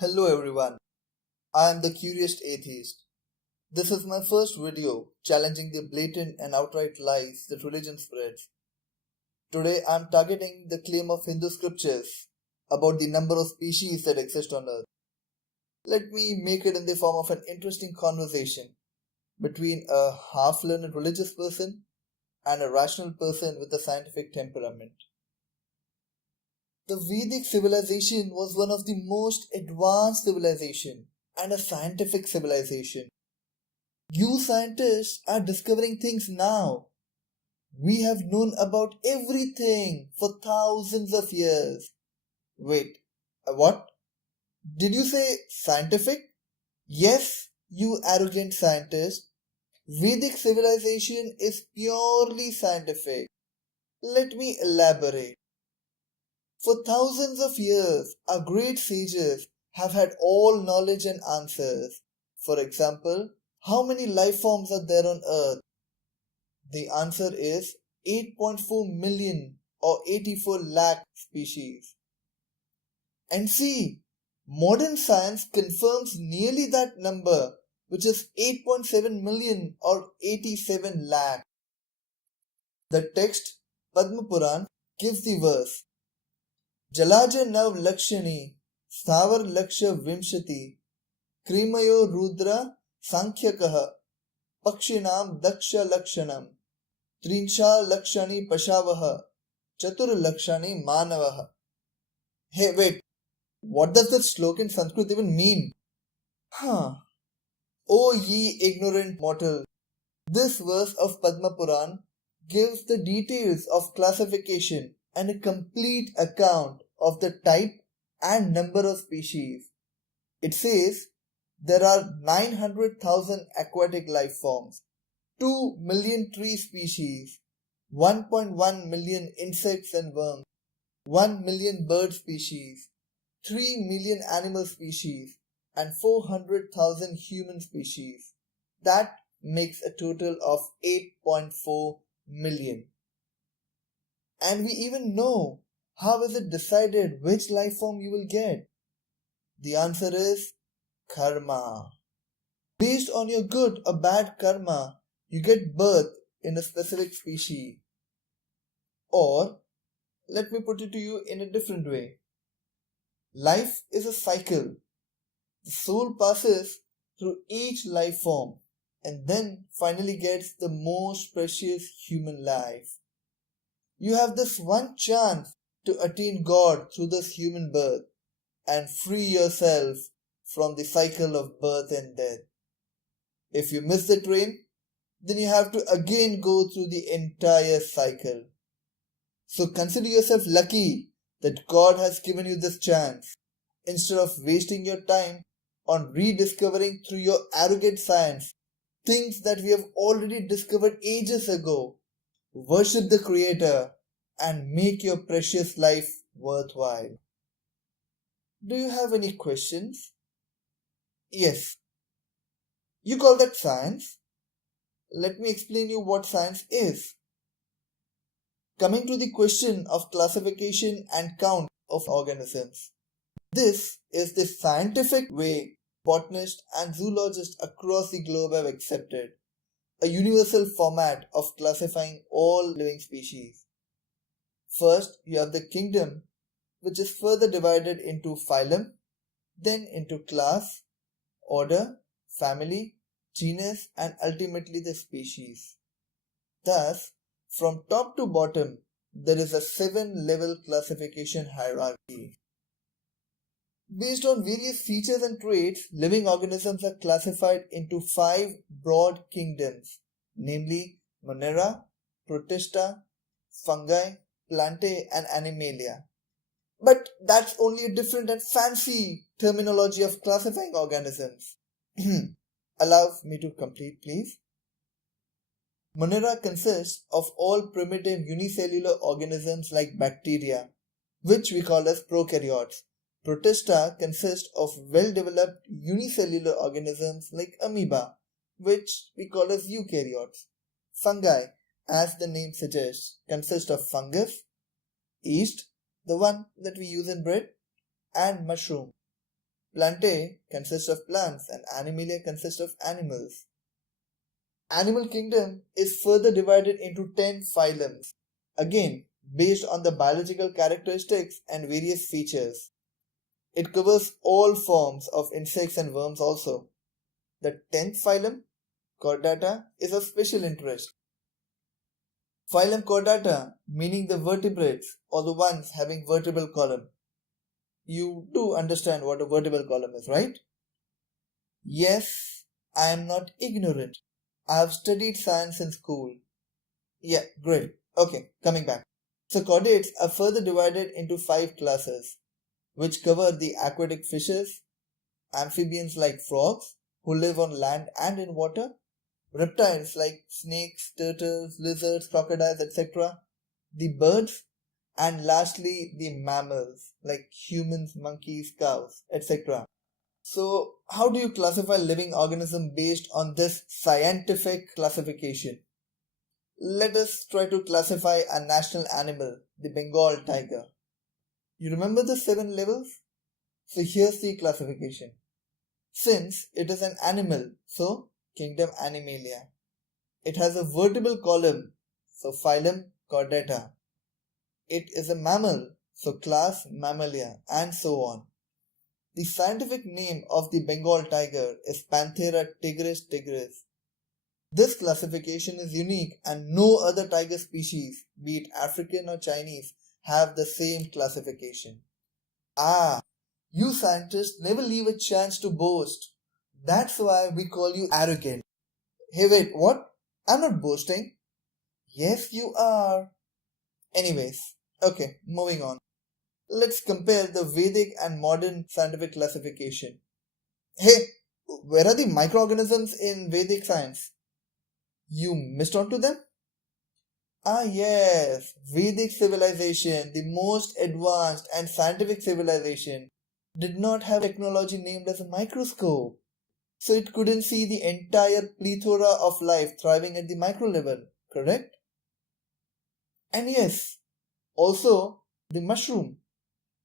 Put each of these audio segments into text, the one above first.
Hello everyone, I am the curious atheist. This is my first video challenging the blatant and outright lies that religion spreads. Today I am targeting the claim of Hindu scriptures about the number of species that exist on earth. Let me make it in the form of an interesting conversation between a half-learned religious person and a rational person with a scientific temperament. The Vedic civilization was one of the most advanced civilization and a scientific civilization. You scientists are discovering things now. We have known about everything for thousands of years. Wait, what? Did you say scientific? Yes, you arrogant scientist. Vedic civilization is purely scientific. Let me elaborate. For thousands of years, our great sages have had all knowledge and answers. For example, how many life forms are there on Earth? The answer is 8.4 million or 84 lakh species. And see, modern science confirms nearly that number, which is 8.7 million or 87 lakh. The text Padma Purana gives the verse Jalaja Nav Lakshani Sthavar Laksha Vimshati Krimayo Rudra Sankhyankaha Pakshinam Daksha Lakshanam Trinsha Lakshani Pashavaha Chatur Lakshani Manavaha. Hey, wait, what does that sloka in Sanskrit even mean? O ye ignorant mortal, this verse of Padma Puran gives the details of classification and a complete account of the type and number of species. It says there are 900,000 aquatic life forms, 2 million tree species, 1.1 million insects and worms, 1 million bird species, 3 million animal species, and 400,000 human species. That makes a total of 8.4 million. And we even know how is it decided which life form you will get. The answer is karma. Based on your good or bad karma, you get birth in a specific species. Or, let me put it to you in a different way. Life is a cycle. The soul passes through each life form and then finally gets the most precious human life. You have this one chance to attain God through this human birth and free yourself from the cycle of birth and death. If you miss the train, then you have to again go through the entire cycle. So consider yourself lucky that God has given you this chance. Instead of wasting your time on rediscovering through your arrogant science things that we have already discovered ages ago, worship the Creator and make your precious life worthwhile. Do you have any questions? Yes. You call that science? Let me explain you what science is. Coming to the question of classification and count of organisms. This is the scientific way botanists and zoologists across the globe have accepted, a universal format of classifying all living species. First, you have the kingdom, which is further divided into phylum, then into class, order, family, genus, and ultimately the species. Thus, from top to bottom, there is a 7-level classification hierarchy. Based on various features and traits, living organisms are classified into 5 broad kingdoms, namely Monera, Protista, Fungi, Plantae, and Animalia. But that's only a different and fancy terminology of classifying organisms. Allow me to complete, please. Monera consists of all primitive unicellular organisms like bacteria, which we call as prokaryotes. Protista consists of well-developed unicellular organisms like amoeba, which we call as eukaryotes. Fungi, as the name suggests, consist of fungus, yeast, the one that we use in bread, and mushroom. Plantae consists of plants and Animalia consists of animals. Animal kingdom is further divided into 10 phylums, again based on the biological characteristics and various features. It covers all forms of insects and worms also. The 10th phylum, Chordata, is of special interest. Phylum Chordata, meaning the vertebrates or the ones having vertebral column. You do understand what a vertebral column is, right? Yes, I am not ignorant. I have studied science in school. Yeah, great. Okay, coming back. So chordates are further divided into 5 classes, which cover the aquatic fishes, amphibians like frogs, who live on land and in water, reptiles like snakes, turtles, lizards, crocodiles, etc., the birds, and lastly the mammals like humans, monkeys, cows, etc. So, how do you classify living organism based on this scientific classification? Let us try to classify a national animal, the Bengal tiger. You remember the 7 levels? So here's the classification. Since it is an animal, so kingdom Animalia. It has a vertebral column, so phylum Chordata. It is a mammal, so class Mammalia, and so on. The scientific name of the Bengal tiger is Panthera tigris. This classification is unique and no other tiger species, be it African or Chinese, have the same classification. Ah, you scientists never leave a chance to boast. That's why we call you arrogant. Hey, wait, what? I'm not boasting. Yes, you are. Anyways, okay, moving on. Let's compare the Vedic and modern scientific classification. Hey, where are the microorganisms in Vedic science? You missed on to them? Ah, yes, Vedic civilization, the most advanced and scientific civilization, did not have technology named as a microscope, so it couldn't see the entire plethora of life thriving at the micro level, correct? And yes, also the mushroom.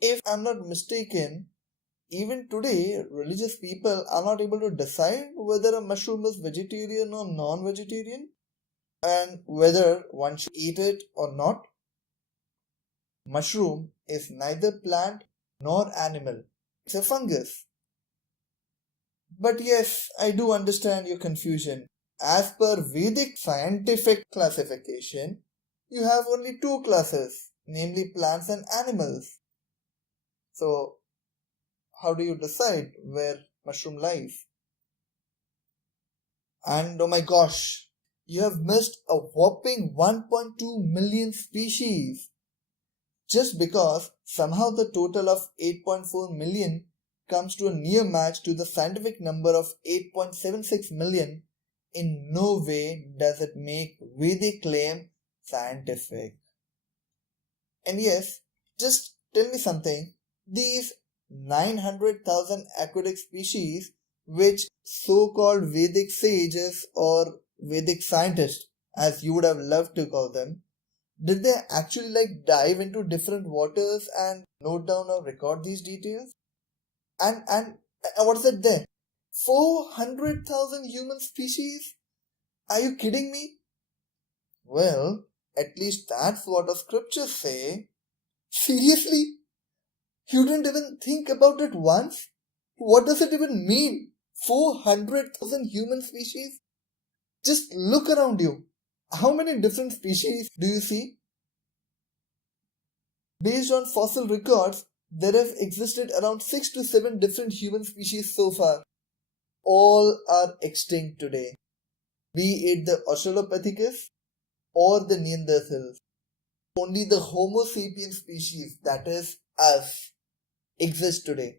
If I'm not mistaken, even today religious people are not able to decide whether a mushroom is vegetarian or non-vegetarian and whether one should eat it or not. Mushroom is neither plant nor animal. It's a fungus. But yes, I do understand your confusion. As per Vedic scientific classification, you have only 2 classes, namely plants and animals. So, how do you decide where mushroom lies? And oh my gosh, you have missed a whopping 1.2 million species. Just because somehow the total of 8.4 million comes to a near match to the scientific number of 8.76 million, in no way does it make Vedic claim scientific. And yes, just tell me something. These 900,000 aquatic species, which so-called Vedic sages or Vedic scientists, as you would have loved to call them, did they actually dive into different waters and note down or record these details? And what's it there? 400,000 human species? Are you kidding me? Well, at least that's what the scriptures say. Seriously? You didn't even think about it once? What does it even mean? 400,000 human species? Just look around you. How many different species do you see? Based on fossil records, there have existed around 6 to 7 different human species so far. All are extinct today, be it the Australopithecus or the Neanderthals. Only the Homo sapiens species, that is us, exists today.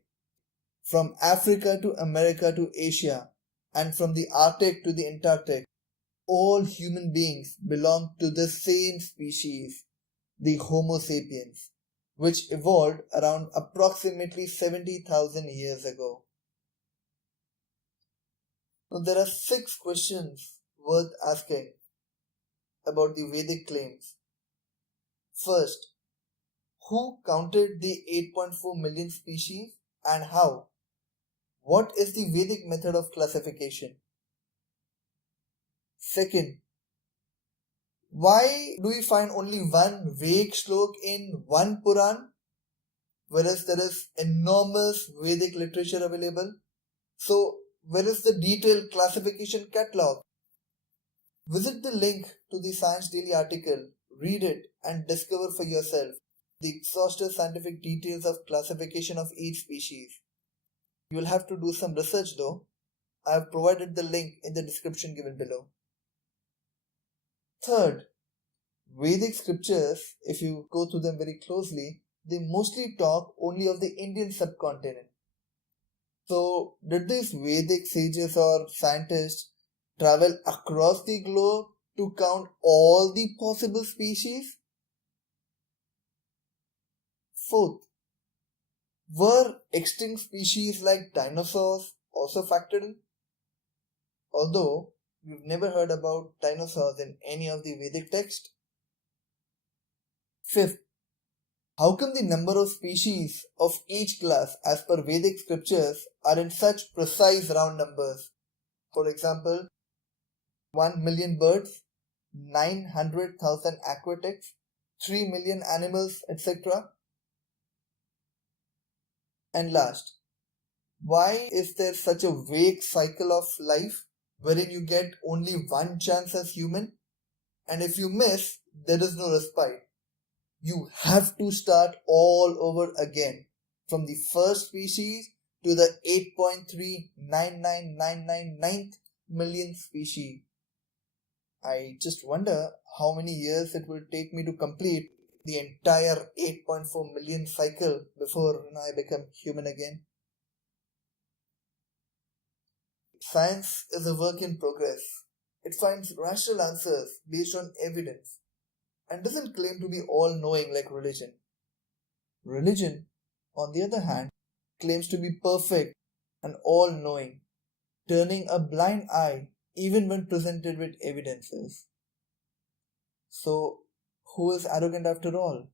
From Africa to America to Asia, and from the Arctic to the Antarctic, all human beings belong to the same species, the Homo sapiens, which evolved around approximately 70,000 years ago. Now, there are 6 questions worth asking about the Vedic claims. First, who counted the 8.4 million species and how? what is the Vedic method of classification? Second, why do we find only one vague shlok in one Puran, whereas there is enormous Vedic literature available? So, where is the detailed classification catalog? Visit the link to the Science Daily article, read it, and discover for yourself the exhaustive scientific details of classification of each species. You will have to do some research though. I have provided the link in the description given below. Third, Vedic scriptures, if you go through them very closely, they mostly talk only of the Indian subcontinent. So, did these Vedic sages or scientists travel across the globe to count all the possible species? Fourth, were extinct species like dinosaurs also factored in? Although we've never heard about dinosaurs in any of the Vedic texts. Fifth, how come the number of species of each class as per Vedic scriptures are in such precise round numbers? For example, 1 million birds, 900,000 aquatics, 3 million animals, etc. And last, why is there such a vague cycle of life wherein you get only one chance as human, and if you miss, there is no respite? You have to start all over again from the first species to the 8.39999 million species. I just wonder how many years it will take me to complete the entire 8.4 million cycle before I become human again. Science is a work in progress. It finds rational answers based on evidence and doesn't claim to be all-knowing like religion. Religion, on the other hand, claims to be perfect and all-knowing, turning a blind eye even when presented with evidences. So, who is arrogant after all?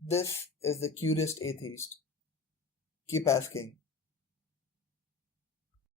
This is the curious atheist. Keep asking.